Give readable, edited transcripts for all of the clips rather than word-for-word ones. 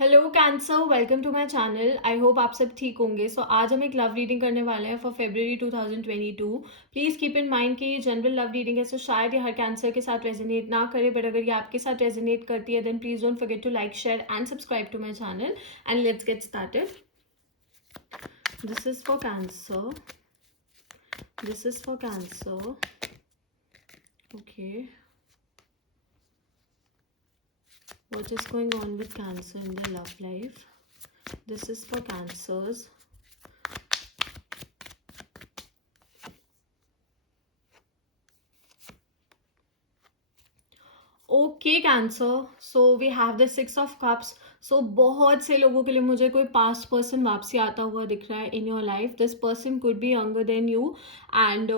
Hello Cancer, welcome to my channel. I hope आप सब ठीक होंगे। आज हम एक लव रीडिंग करने वाले हैं for February 2022। Please keep in mind कि ये जनरल लव रीडिंग है, शायद ये हर कैंसर के साथ रेजोनेट ना करे, बट अगर ये आपके साथ रेजोनेट करती है then please don't forget to like, share and subscribe to my channel. And let's get started. This is for Cancer. This is for Cancer. Okay, what is going on with cancer in their love life? This is for cancers. Okay Cancer, so we have the 6 of Cups। So बहुत से लोगों के लिए मुझे कोई past person वापसी आता हुआ दिख रहा है in your life. This person could be younger than you and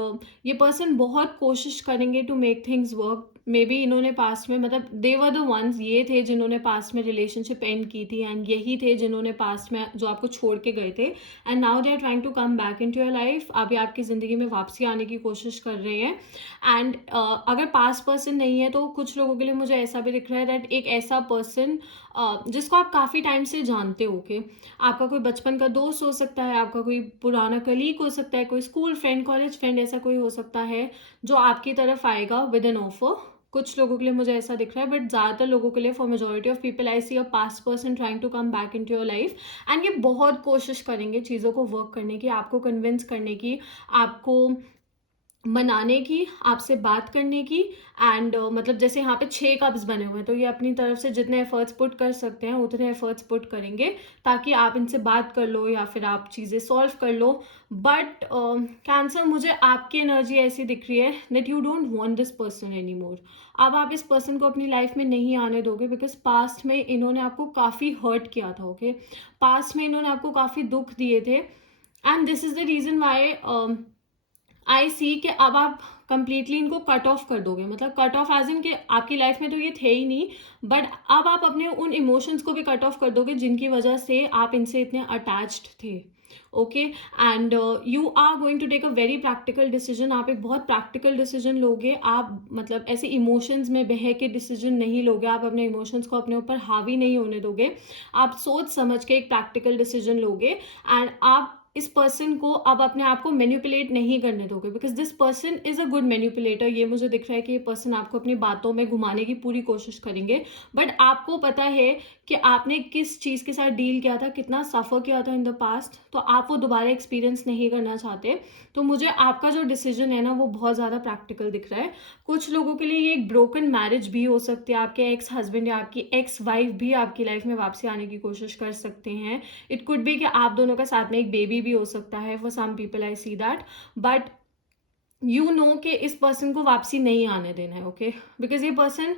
ये पर्सन बहुत कोशिश करेंगे to make things work. Maybe इन्होंने पास्ट में, मतलब दे वर द वंस, ये थे जिन्होंने पास्ट में रिलेशनशिप एंड की थी एंड यही थे जिन्होंने पास्ट में जो आपको छोड़ के गए थे and now they are trying to come back into your life. अभी आपकी ज़िंदगी में वापसी आने की कोशिश कर रहे हैं एंड अगर पास्ट पर्सन नहीं है तो कुछ लोगों के लिए मुझे ऐसा भी दिख रहा है दैट एक ऐसा पर्सन जिसको आप काफ़ी टाइम से जानते हो। ओके, आपका कोई बचपन का दोस्त हो सकता है, आपका कोई पुराना कलीग हो सकता है, कोई स्कूल फ्रेंड, कॉलेज फ्रेंड, ऐसा कोई हो सकता है जो आपकी तरफ आएगा विद एन ऑफर। कुछ लोगों के लिए मुझे ऐसा दिख रहा है, बट ज़्यादातर लोगों के लिए, for majority of people, I see a past person trying to come back into your life and ये बहुत कोशिश करेंगे चीज़ों को वर्क करने की, आपको कन्विंस करने की, आपको मनाने की, आपसे बात करने की एंड मतलब जैसे यहाँ पे 6 कप्स बने हुए हैं तो ये अपनी तरफ से जितने एफर्ट्स पुट कर सकते हैं उतने एफर्ट्स पुट करेंगे ताकि आप इनसे बात कर लो या फिर आप चीज़ें सॉल्व कर लो। बट कैंसर, मुझे आपकी एनर्जी ऐसी दिख रही है that you don't want this person any more. अब आप इस पर्सन को अपनी लाइफ में नहीं आने दोगे बिकॉज पास्ट में इन्होंने आपको काफ़ी हर्ट किया था। ओके, पास्ट में इन्होंने आपको काफ़ी दुख दिए थे and this is the reason why I see कि अब आप कंप्लीटली इनको कट ऑफ कर दोगे। मतलब कट ऑफ एज इन कि आपकी लाइफ में तो ये थे ही नहीं, बट अब आप अपने उन इमोशंस को भी कट ऑफ कर दोगे जिनकी वजह से आप इनसे इतने अटैच्ड थे। Okay, and you are going to take a very practical decision. आप एक बहुत प्रैक्टिकल डिसीजन लोगे। आप मतलब ऐसे इमोशंस में बह के डिसीजन नहीं लोगे, आप अपने इमोशंस को अपने ऊपर हावी नहीं होने दोगे। आप सोच समझ के एक प्रैक्टिकल डिसीजन लोगे एंड आप इस पर्सन को अब अपने आप को मैनिपुलेट नहीं करने दोगे because this person is a good manipulator. ये मुझे दिख रहा है कि ये पर्सन आपको अपनी बातों में घुमाने की पूरी कोशिश करेंगे, बट आपको पता है कि आपने किस चीज़ के साथ डील किया था, कितना सफ़र किया था इन द पास्ट, तो आप वो दोबारा एक्सपीरियंस नहीं करना चाहते। तो मुझे आपका जो डिसीजन है ना वो बहुत ज़्यादा प्रैक्टिकल दिख रहा है। कुछ लोगों के लिए ये एक ब्रोकन मैरिज भी हो सकती है। आपके एक्स हस्बैंड या आपकी एक्स वाइफ भी आपकी लाइफ में वापसी आने की कोशिश कर सकते हैं। इट कुड बी कि आप दोनों का साथ में एक बेबी भी हो सकता है। For some people I see that, but you know कि इस पर्सन को वापसी नहीं आने देना है। ओके, बिकॉज ये पर्सन,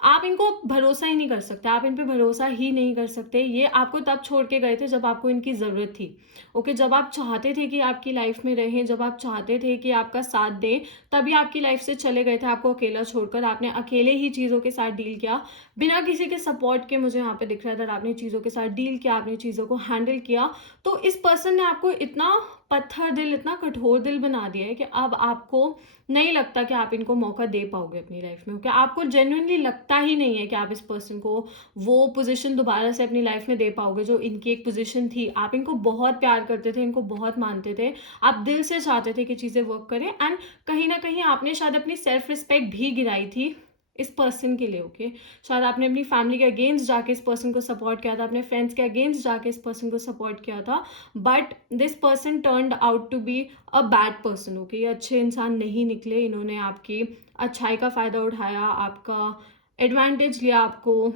आप इनको भरोसा ही नहीं कर सकते, आप इन पे भरोसा ही नहीं कर सकते। ये आपको तब छोड़ के गए थे जब आपको इनकी ज़रूरत थी। ओके, जब आप चाहते थे कि आपकी लाइफ में रहें, जब आप चाहते थे कि आपका साथ दें, तभी आपकी लाइफ से चले गए थे आपको अकेला छोड़कर। आपने अकेले ही चीज़ों के साथ डील किया, बिना किसी के सपोर्ट के। मुझे यहाँ पे दिख रहा था आपने चीज़ों के साथ डील किया, आपने चीज़ों को हैंडल किया। तो इस पर्सन ने आपको इतना पत्थर दिल, इतना कठोर दिल बना दिया है कि अब आपको नहीं लगता कि आप इनको मौका दे पाओगे अपनी लाइफ में। ओके, आपको जेन्युइनली लगता ही नहीं है कि आप इस पर्सन को वो पोजीशन दोबारा से अपनी लाइफ में दे पाओगे जो इनकी एक पोजीशन थी। आप इनको बहुत प्यार करते थे, इनको बहुत मानते थे, आप दिल से चाहते थे कि चीज़ें वर्क करें एंड कहीं ना कहीं आपने शायद अपनी सेल्फ रिस्पेक्ट भी गिराई थी इस पर्सन के लिए। ओके, शायद आपने अपनी फैमिली के अगेंस्ट जाके इस पर्सन को सपोर्ट किया था, अपने फ्रेंड्स के अगेंस्ट जाके इस पर्सन को सपोर्ट किया था, but this person turned out to be a bad person. Okay, ये अच्छे इंसान नहीं निकले। इन्होंने आपकी अच्छाई का फ़ायदा उठाया, आपका एडवांटेज लिया, आपको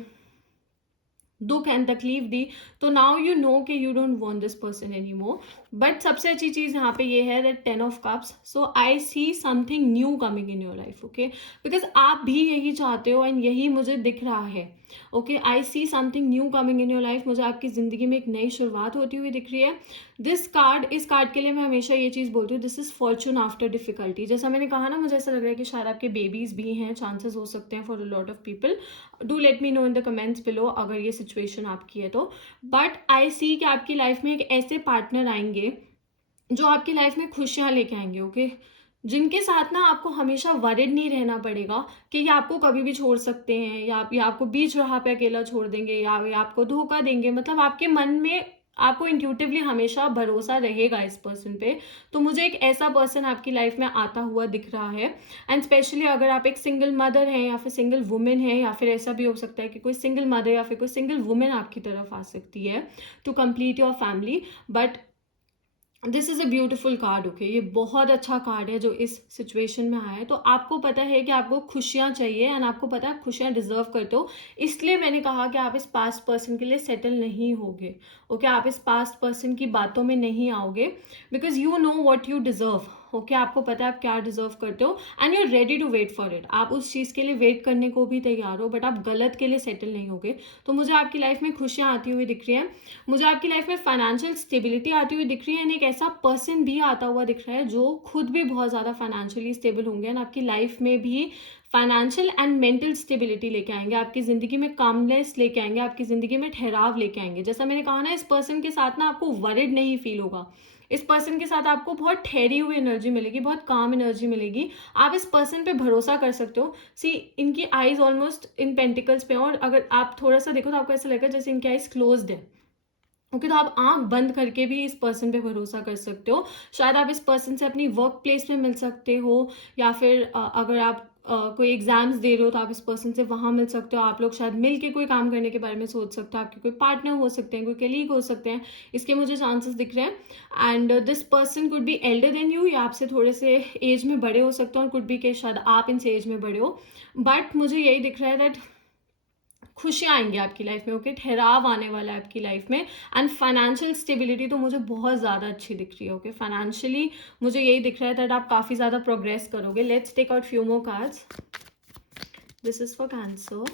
दुख एंड तकलीफ दी। तो नाउ यू नो कि you don't want this person any more. But सबसे अच्छी चीज़ यहाँ पे ये है that 10 of Cups। So I see something new coming in your life. Okay, because आप भी यही चाहते हो एंड यही मुझे दिख रहा है। Okay, I see something new coming in your life. मुझे आपकी ज़िंदगी में एक नई शुरुआत होती हुई दिख रही है। दिस कार्ड, इस कार्ड के लिए मैं हमेशा ये चीज़ बोलती हूँ, this is Fortune after difficulty. जैसा मैंने कहा ना, मुझे ऐसा लग रहा है कि शायद आपके बेबीज़ भी हैं, चांसेस हो सकते हैं for a lot of people. Do let me know in the comments below अगर ये सिचुएशन आपकी है तो। बट आई सी कि आपकी लाइफ में एक ऐसे पार्टनर आएंगे जो आपकी लाइफ में खुशियाँ लेके आएंगे। ओके, जिनके साथ ना आपको हमेशा वरिड नहीं रहना पड़ेगा कि ये आपको कभी भी छोड़ सकते हैं, या ये आपको बीच राह पे अकेला छोड़ देंगे, या ये आपको धोखा देंगे। मतलब आपके मन में आपको इंट्यूटिवली हमेशा भरोसा रहेगा इस पर्सन पे। तो मुझे एक ऐसा पर्सन आपकी लाइफ में आता हुआ दिख रहा है। एंड स्पेशली अगर आप एक सिंगल मदर हैं या फिर सिंगल वुमेन हैं, या फिर ऐसा भी हो सकता है कि कोई सिंगल मदर या फिर कोई सिंगल वुमेन आपकी तरफ आ सकती है to complete your family. But this is a beautiful card. Okay, ये बहुत अच्छा कार्ड है जो इस सिचुएशन में आया है। तो आपको पता है कि आपको खुशियाँ चाहिए, एंड आपको पता है आप खुशियाँ डिजर्व करते हो। इसलिए मैंने कहा कि आप इस पास्ट पर्सन के लिए सेटल नहीं होगे। ओके, आप इस पास्ट पर्सन की बातों में नहीं आओगे, because you know what you deserve. Okay, आपको पता है आप क्या डिजर्व करते हो, and you are ready to wait for it. आप उस चीज़ के लिए वेट करने को भी तैयार हो, बट आप गलत के लिए सेटल नहीं होगे। तो मुझे आपकी लाइफ में खुशियाँ आती हुई दिख रही हैं। मुझे आपकी लाइफ में फाइनेंशियल स्टेबिलिटी आती हुई दिख रही है, एंड एक ऐसा पर्सन भी आता हुआ दिख रहा है जो खुद भी बहुत ज़्यादा फाइनेंशियली स्टेबल होंगे, एंड आपकी लाइफ में भी फाइनेंशियल एंड मेंटल स्टेबिलिटी लेके आएंगे, आपकी ज़िंदगी में कामनेस लेके आएंगे, आपकी ज़िंदगी में ठहराव लेके आएंगे। जैसा मैंने कहा ना, इस पर्सन के साथ ना आपको वरिड नहीं फील होगा। इस पर्सन के साथ आपको बहुत ठहरी हुई एनर्जी मिलेगी, बहुत काम एनर्जी मिलेगी। आप इस पर्सन पे भरोसा कर सकते हो। सी, इनकी आईज ऑलमोस्ट इन पेंटिकल्स पे हैं, और अगर आप थोड़ा सा देखो तो आपको ऐसा लगेगा जैसे इनकी आईज क्लोज्ड है। ओके, तो आप आंख बंद करके भी इस पर्सन पे भरोसा कर सकते हो। शायद आप इस पर्सन से अपनी वर्क प्लेस में मिल सकते हो, या फिर अगर आप कोई एग्जाम्स दे रहे हो तो आप इस पर्सन से वहाँ मिल सकते हो। आप लोग शायद मिल के कोई काम करने के बारे में सोच सकते हो। आपके कोई पार्टनर हो सकते हैं, कोई कलीग हो सकते हैं, इसके मुझे चांसेस दिख रहे हैं। And this person could be elder than you, या आपसे थोड़े से एज में बड़े हो सकते हो, और कुड बी के शायद आप इनसे एज में बड़े हो। बट मुझे यही दिख रहा है दैट खुशियाँ आएंगी आपकी लाइफ में। ओके, ठहराव आने वाला है आपकी लाइफ में। एंड फाइनेंशियल स्टेबिलिटी तो मुझे बहुत ज़्यादा अच्छी दिख रही है। ओके, फाइनेंशियली मुझे यही दिख रहा है दैट आप काफ़ी ज़्यादा प्रोग्रेस करोगे। Let's take out few more cards. This is for cancer.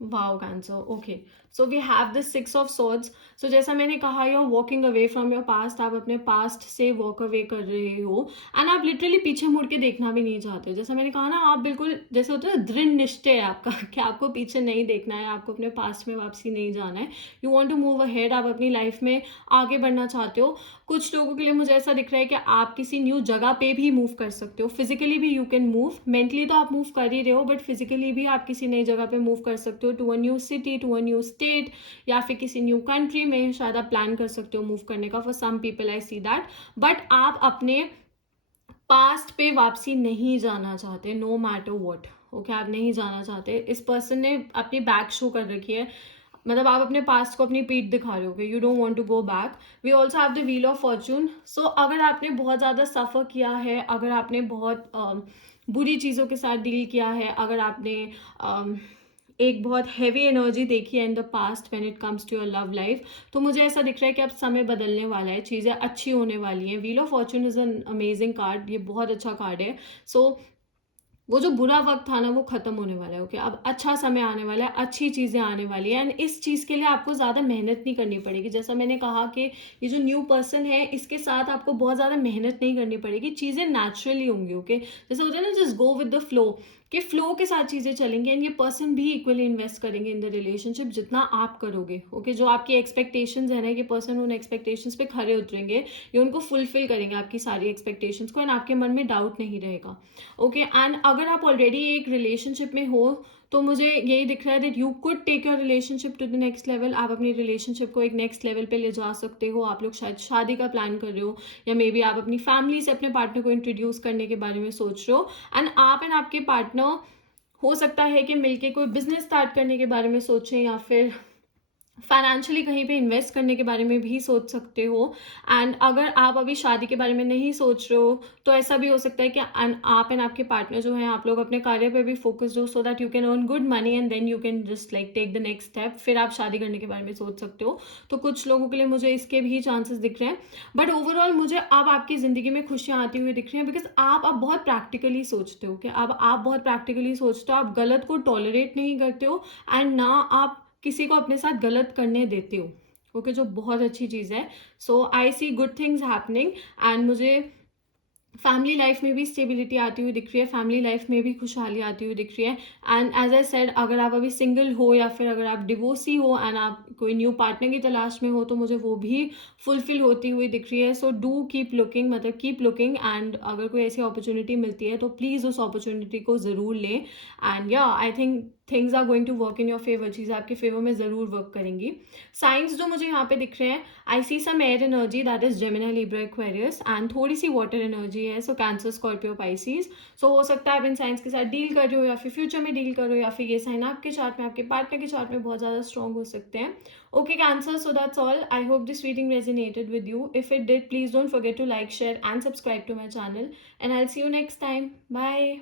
Wow, cancer. Okay, so we have this 6 of swords. So जैसा मैंने कहा, you are walking away from your past. आप अपने पास्ट से वॉक अवे कर रहे हो, एंड आप लिटरली पीछे मुड़ के देखना भी नहीं चाहते। जैसा मैंने कहा ना, आप बिल्कुल जैसे होता है दृढ़ निश्चय है आपका कि आपको पीछे नहीं देखना है, आपको अपने पास्ट में वापसी नहीं जाना है। You want to move ahead, आप अपनी लाइफ में आगे बढ़ना चाहते हो। कुछ लोगों के लिए मुझे ऐसा दिख रहा है कि आप किसी न्यू जगह पे भी मूव कर सकते हो। फिजिकली भी यू कैन मूव, मेंटली तो आप मूव कर ही रहे हो, बट फिजिकली भी आप किसी नई जगह पे मूव कर सकते हो, to a new city, to a new state, या फिर किसी न्यू कंट्री में शायद आप प्लान कर सकते हो मूव करने का। For some people I see that. But आप अपने पास्ट पे वापसी नहीं जाना चाहते, नो मैटर वॉट। ओके, आप नहीं जाना चाहते। इस पर्सन ने अपनी बैक शो कर रखी है, मतलब आप अपने पास्ट को अपनी पीठ दिखा रहे हो, you don't want to go back. We also have the wheel of fortune. So अगर आपने बहुत ज़्यादा सफ़र किया है, अगर आपने बहुत बुरी चीज़ों के साथ डील किया है, अगर आपने एक बहुत हैवी एनर्जी देखी है in the past when it comes to your love life, तो मुझे ऐसा दिख रहा है कि अब समय बदलने वाला है, चीज़ें अच्छी होने वाली हैं। Wheel of Fortune is an amazing card, ये बहुत अच्छा कार्ड है। सो वो जो बुरा वक्त था ना, वो खत्म होने वाला है। ओके, अब अच्छा समय आने वाला है, अच्छी चीज़ें आने वाली है, एंड इस चीज़ के लिए आपको ज़्यादा मेहनत नहीं करनी पड़ेगी। जैसा मैंने कहा कि ये जो न्यू पर्सन है, इसके साथ आपको बहुत ज़्यादा मेहनत नहीं करनी पड़ेगी, चीज़ें नेचुरली होंगी। ओके, जैसे होता है ना, just go with the flow, कि फ्लो के साथ चीज़ें चलेंगी, एंड ये पर्सन भी इक्वली इन्वेस्ट करेंगे इन द रिलेशनशिप जितना आप करोगे। ओके, जो आपकी एक्सपेक्टेशंस है ना, ये पर्सन उन एक्सपेक्टेशंस पे खरे उतरेंगे, ये उनको फुलफिल करेंगे आपकी सारी एक्सपेक्टेशंस को, एंड आपके मन में डाउट नहीं रहेगा। ओके, एंड अगर आप ऑलरेडी एक रिलेशनशिप में हो, तो मुझे यही दिख रहा है that you could take your relationship to the next level. आप अपनी रिलेशनशिप को एक नेक्स्ट लेवल पे ले जा सकते हो। आप लोग शायद शादी का प्लान कर रहे हो, या मे बी आप अपनी फैमिली से अपने पार्टनर को इंट्रोड्यूस करने के बारे में सोच रहे हो, एंड आप एंड आपके पार्टनर हो सकता है कि मिलके कोई बिजनेस स्टार्ट करने के बारे में सोचें, या फिर फाइनेंशियली कहीं पे इन्वेस्ट करने के बारे में भी सोच सकते हो। एंड अगर आप अभी शादी के बारे में नहीं सोच रहे हो, तो ऐसा भी हो सकता है कि आप एंड आपके पार्टनर जो हैं, आप लोग अपने कार्य पे भी फोकस्ड हो, so that you can earn good money, and then you can just like take the next step. फिर आप शादी करने के बारे में सोच सकते हो। तो कुछ लोगों के लिए मुझे इसके भी चांसेस दिख रहे हैं। बट ओवरऑल मुझे अब आपकी ज़िंदगी में खुशियाँ आती हुई दिख रही हैं, बिकॉज आप अब बहुत प्रैक्टिकली सोचते हो कि अब आप बहुत प्रैक्टिकली सोचते हो, आप गलत को टॉलरेट नहीं करते हो, एंड ना आप किसी को अपने साथ गलत करने देते हो। ओके, जो बहुत अच्छी चीज़ है। सो आई सी गुड थिंग्स हैपनिंग, एंड मुझे फैमिली लाइफ में भी स्टेबिलिटी आती हुई दिख रही है, फैमिली लाइफ में भी खुशहाली आती हुई दिख रही है। एंड एज आई सेड, अगर आप अभी सिंगल हो या फिर अगर आप डिवोर्सी हो एंड आप कोई न्यू पार्टनर की तलाश में हो, तो मुझे वो भी फुलफिल होती हुई दिख रही है। सो डू कीप लुकिंग, मतलब कीप लुकिंग, एंड अगर कोई ऐसी अपॉर्चुनिटी मिलती है तो प्लीज़ उस अपॉर्चुनिटी को ज़रूर लें। एंड या I think things are going to work in your favour, चीज़ें आपके फेवर में ज़रूर वर्क करेंगी। साइंस जो मुझे यहाँ पे दिख रहे हैं, I see some air energy, that is Gemini, Libra, Aquarius, and थोड़ी सी वाटर एनर्जी है, so cancer, Scorpio, Pisces. So हो सकता है आप इन साइंस के साथ डील कर रहे हो, या फिर फ्यूचर में डील कर रहे हो, या फिर ये साइन आपके चार्ट में, आपके पार्टनर के चार्ट में बहुत ज़्यादा स्ट्रॉन्ग हो सकते हैं। Okay Cancer, so that's all. I hope this reading resonated with you. If it did, please don't forget to like, share and subscribe to my channel, and I will see you next time. Bye.